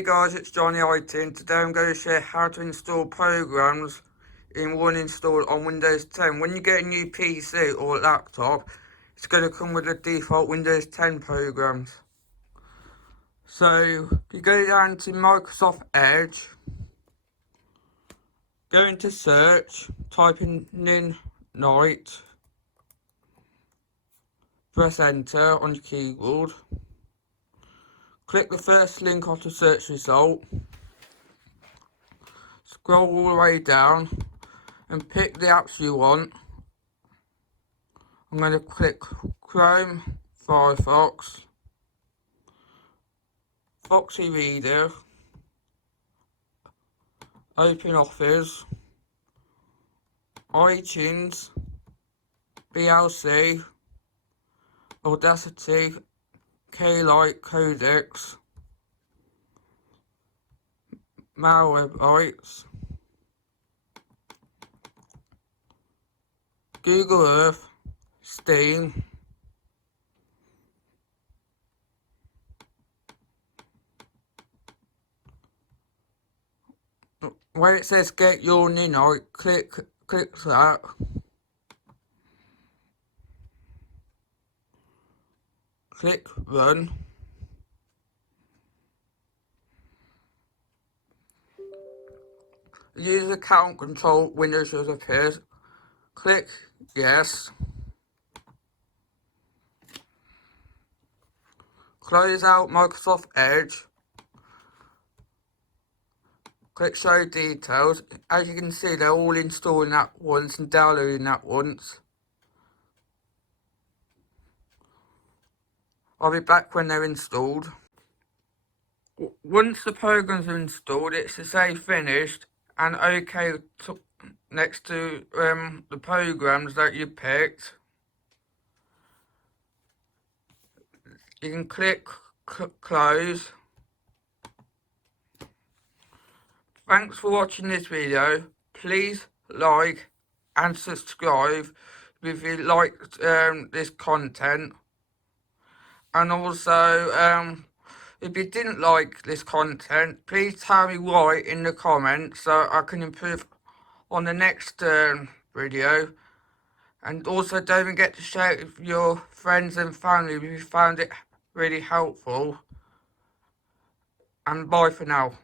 Hey guys, it's Johnny IT, and today I'm going to share how to install programs in Install on Windows 10. When you get a new PC or laptop, it's going to come with the default Windows 10 programs. So you go down to Microsoft Edge, go into search, type in Ninite, press enter on your keyboard, click the first link on the search result, scroll all the way down and pick the apps you want. I'm going to click Chrome, Firefox, Foxy Reader, Open Office, iTunes, VLC, Audacity, K-Lite Codex, Malwarebytes, Google Earth, Steam, where it says get your Ninite, click that. Click run. Use account control window should appear. Click yes. Close out Microsoft Edge. Click show details. As you can see, they're all installing at once and downloading at once. I'll be back when they're installed. Once the programs are installed, it's to say finished and OK next to the programs that you picked. You can click close. Thanks for watching this video. Please like and subscribe if you liked this content. And also, if you didn't like this content, please tell me why in the comments so I can improve on the next video. And also don't forget to share it with your friends and family if you found it really helpful. And bye for now.